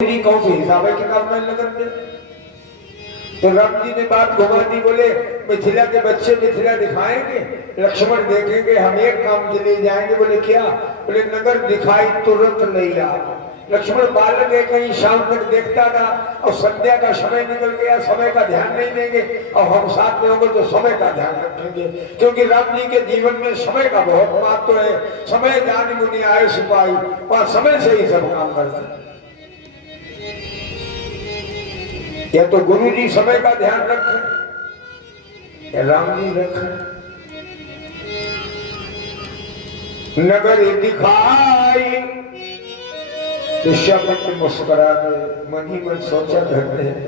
कौन से हिसाब है किताब में लगन दे। तो राम जी ने बात घुमा दी, बोले मिथिला के बच्चे मिथिला दिखाएंगे, लक्ष्मण देखेंगे, हम एक काम के लिए जाएंगे। बोले क्या? बोले नगर दिखाई तुरंत नहीं आ। लक्ष्मण बालक है, कहीं शाम तक देखता ना, और संध्या का समय निकल गया, समय का ध्यान नहीं देंगे, और हम साथ में होंगे तो समय का ध्यान रखेंगे, क्योंकि राम जी के जीवन में समय का बहुत महत्व है। समय जान मुनि आए सिपाही, वहां समय से ही सब काम करता है। या तो गुरु जी समय का ध्यान रखें या राम जी रखें। नगर दिखाई ऋषभ मुस्कुरा दे, मन ही मन सोचा करते हैं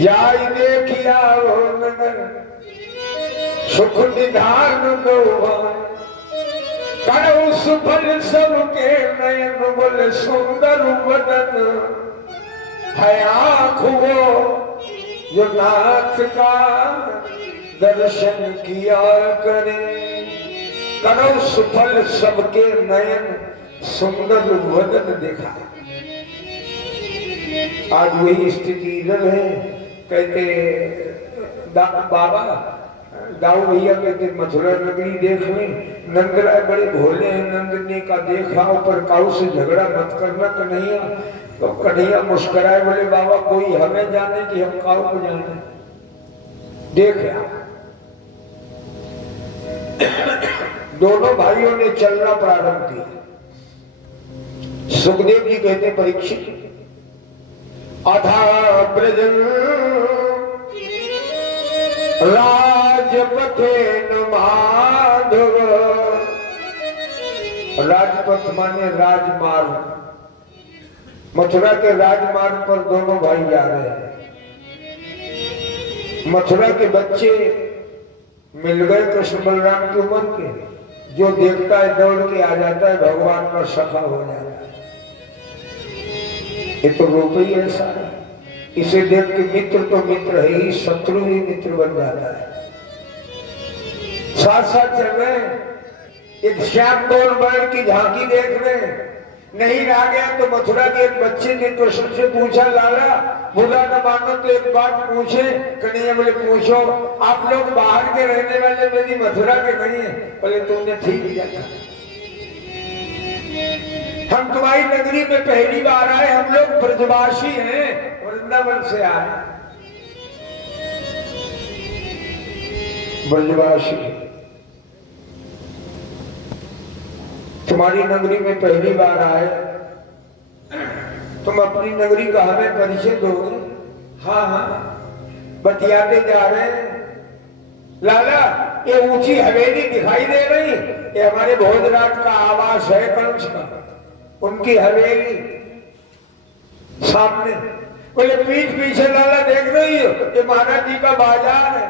जाई देखिया वो नगर, सुख निधान दो करो सुफल सबके नयन, बोले सुंदर वदन है आँख वो जो नाथ का दर्शन किया करे, करो सुफल सबके नयन, सुंदर वदन देखा। आज वही स्थिति इधर है। कहते बाबा दाऊ भैया कहते मथुरा नगरी देख में नंदराय बड़े भोले हैं, नंद ने का देखा ऊपर काऊ से झगड़ा मत करना कन्हैया। तो कन्हैया मुस्कुराए, बोले बाबा कोई हमें जाने कि हम काऊ को जाने। देख दोनों भाइयों ने चलना प्रारंभ किया। सुखदेव जी कहते परीक्षित अथा ब्रजन राजपथे माधव, राजपथ माने राजमार्ग, मथुरा के राजमार्ग पर दोनों भाई जा रहे हैं। मथुरा के बच्चे मिल गए कृष्ण बलराम की उम्र के, जो देखता है दौड़ के आ जाता है, भगवान का सखा हो जाता है। ये तो रूप ही ऐसा है। इसे देख के मित्र तो मित्र है ही, शत्रु ही मित्र बन जाता है। साथ साथ चल रहे हैं, एक श्याम गौर बैल की झांकी देख रहे हैं। नहीं रह गया तो मथुरा के एक बच्चे ने कृष्ण से पूछा, लाला बुरा न मानो तो एक बात पूछे। कन्हैया बोले पूछो। आप लोग बाहर के रहने वाले, मेरी मथुरा के नहीं है। बोले तुमने ठीक किया था, हम तुम्हारी नगरी में पहली बार आए, हम लोग ब्रजवासी हैं, वृंदावन से आए, ब्रजवासी। तुम्हारी नगरी में पहली बार आए, तुम अपनी नगरी का हमें परिचय दोगे? हाँ हाँ बतियाते जा रहे हैं। लाला ये ऊंची हवेली दिखाई दे रही, ये हमारे भोजराज का आवास है, कंस का, उनकी हवेली सामने। बोले पीठ पीछे लाला देख रही हो, ये महाराज जी का बाजार है।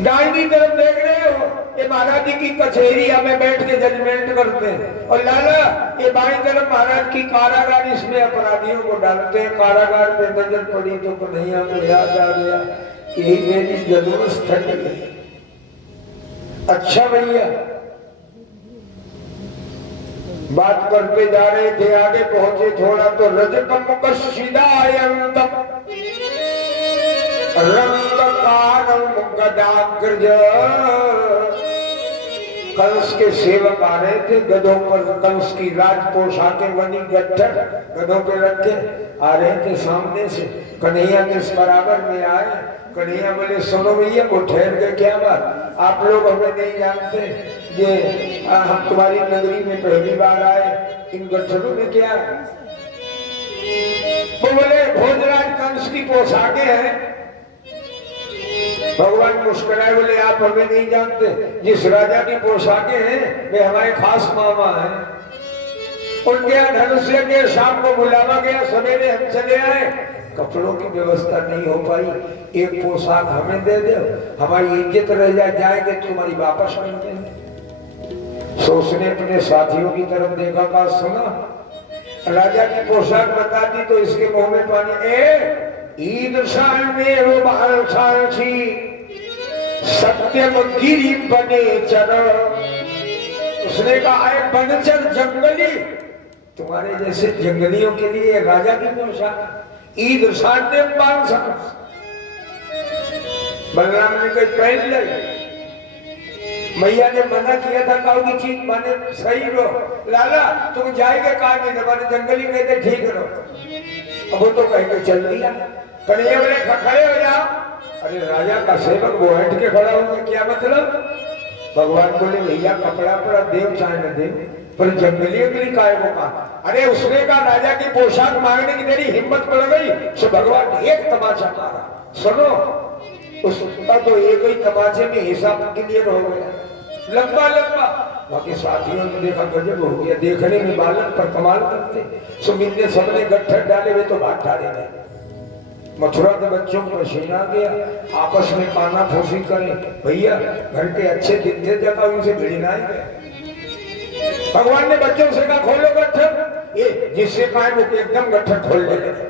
दाहिनी तरफ देख रहे हो, ये महाराज जी की कचहरी, हमें बैठ के जजमेंट करते हैं। और लाला ये बाईं तरफ महाराज की कारागार, इसमें अपराधियों को डालते हैं। कारागार पे नजर पड़ी तो कन्हैया को याद आ गया, यही मेरी जन्मस्थली है। अच्छा भैया, बात करते जा रहे थे, आगे पहुंचे थोड़ा तो रजतम कशिदायंतम गदाग्रज, कंस के सेवक आ रहे थे गधों पर, कंस की राज पोशाकें बनी गट्ठर गधों पे रखे आ रहे थे सामने से। कन्हैया के बराबर में आए। कन्हैया बोले सुनो भैया, वो ठहर गए, क्या बात? आप लोग हमें नहीं जानते, ये हम तुम्हारी नगरी में पहली बार आए, इन गट्ठरों में क्या? वो बोले भोजराज कंस की पोशाकें हैं। भगवान मुस्कुराए, बोले आप हमें नहीं जानते, जिस राजा की पोशाकें हैं वे हमारे खास मामा हैं। उनके यहाँ धनुष्य के शाम को बुलावा गया, सवेरे हम चले आए, कपड़ों की व्यवस्था नहीं हो पाई, एक पोशाक हमें दे दो, हमारी इज्जत रह जाएगी, तुम्हारी वापस नहीं देंगे। सो उसने अपने साथियों की तरफ देखा, कहा सुना राजा की पोशाक बता दी तो इसके मुंह में पानी। सत्यम गिरी बने चर, उसने कहा है बनचर जंगली, तुम्हारे जैसे जंगलियों के लिए राजा की पोशाक ईद साढ़े 500 बलराम ने कोई पहन ली। मैया ने मना किया था काऊ की चीज माने सही रहो लाला तुम जाएंगे कहा नहीं माने जंगली कहते ठीक रहो। अब वो तो कह के चल दिया। कन्हैया बोले खड़े हो जाओ। अरे राजा का सेवक वो हट के खड़ा हुआ क्या मतलब। भगवान बोले भैया कपड़ा पड़ा देव चाहे न देव पर जंगलियों के लिए काय वो कहा। अरे उसने कहा राजा की पोशाक मांगने की तेरी हिम्मत पड़ गई तो भगवान एक तमाचा मारा। सुनो उसका तो एक ही तमाचे में हिसाब क्लियर हो गया लंबा लंबा। बाकी साथियों ने देखा गजब हो गया देखने में बालक पर कमाल करते। सुमित ने सबने गट्ठर डाले हुए तो भाग डाले गए। मथुरा के बच्चों को पसीना गया आपस में काना फूसी करें भैया घर के अच्छे दिन थे जगह उनसे भिड़ना ही गए। भगवान ने बच्चों से कहा खोलो गट्ठर ये जिससे कहा वो एकदम गट्ठर खोल ले गए।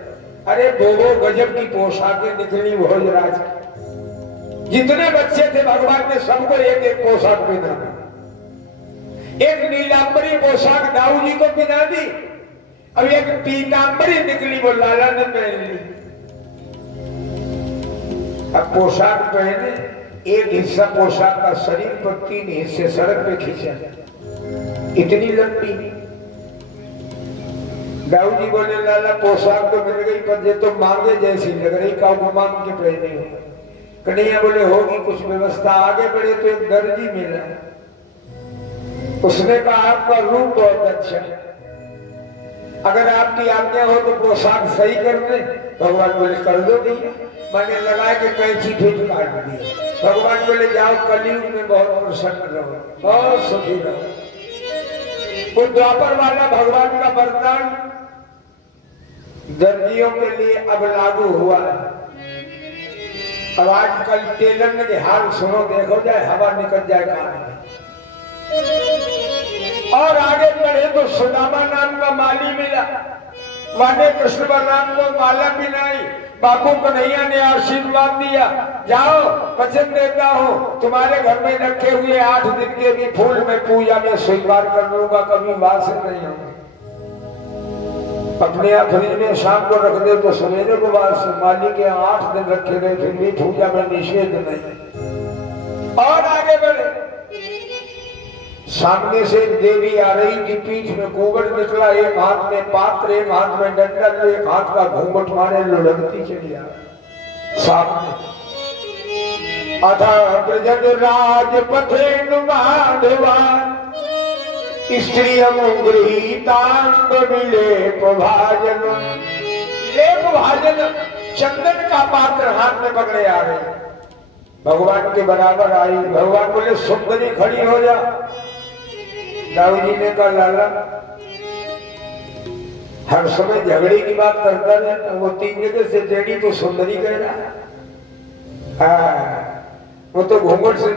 अरे वो गजब की पोशाकें निकली भोजराज की। जितने बच्चे थे भगवान ने सबको एक एक पोशाक पहना दी। एक नीलांबरी पोशाक दाऊ जी को पहना दी। अब एक पीतांबरी निकली वो लाला ने पहन ली। अब पोशाक पहने एक हिस्सा पोशाक का शरीर पर 3 हिस्से सड़क पे खींचा इतनी लंबी। दाऊ जी बोले लाला पोशाक तो मिल गई पर ये तो मांगे जैसी लग रही काऊ मांग के पहने हो। कन्हैया बोले होगी कुछ व्यवस्था आगे बढ़े तो एक दर्जी मिला। उसने कहा आपका रूप बहुत अच्छा है अगर आपकी आज्ञा हो तो पोशाक सही कर दे। भगवान बोले कर दो भैया। मैंने लगा के कैंची फिर काट दी। भगवान बोले जाओ कलयुग में बहुत प्रसन्न रहो बहुत सुखी रहो। वो द्वापर वाला भगवान का वरदान दर्जियों के लिए अब लागू हुआ है। अब आजकल टेलर के हाल सुनो देखो जाए हवा निकल जाए कान में। और आगे बढ़े तो सुदामा नाम का माली मिला। माने कृष्ण बलराम को माला मिलाई। बापू कन्हैया ने आशीर्वाद दिया जाओ वचन देता हूँ तुम्हारे घर में रखे हुए 8 दिन के भी फूल में पूजा में स्वीकार कर लूंगा कभी वास नहीं होंगे। अपने आप फ्रिज में शाम को रख दे तो सवेरे को वास। माली के 8 दिन रखे गए फिर भी पूजा में निषेध नहीं। और आगे बढ़े सामने से देवी आ रही थी पीठ में गोबर निकला एक हाथ में पात्र एक हाथ में डंडा एक हाथ का घूंघट मारे लुढ़कती चली आ सामने। अथा ब्रजन राजपथे माधवान स्त्रियं गृहीतांग विलेप भाजन। लेप भाजन चंदन का पात्र हाथ में पकड़े आ रहे भगवान के बराबर आई। भगवान बोले सुंदरी खड़ी हो जा। दाऊ जी ने कहा लाला हर समय झगड़े की बात करता रहता वो 3 जगह से टेढ़ी तो सुंदरी कह रहा। वो तो घूंघट से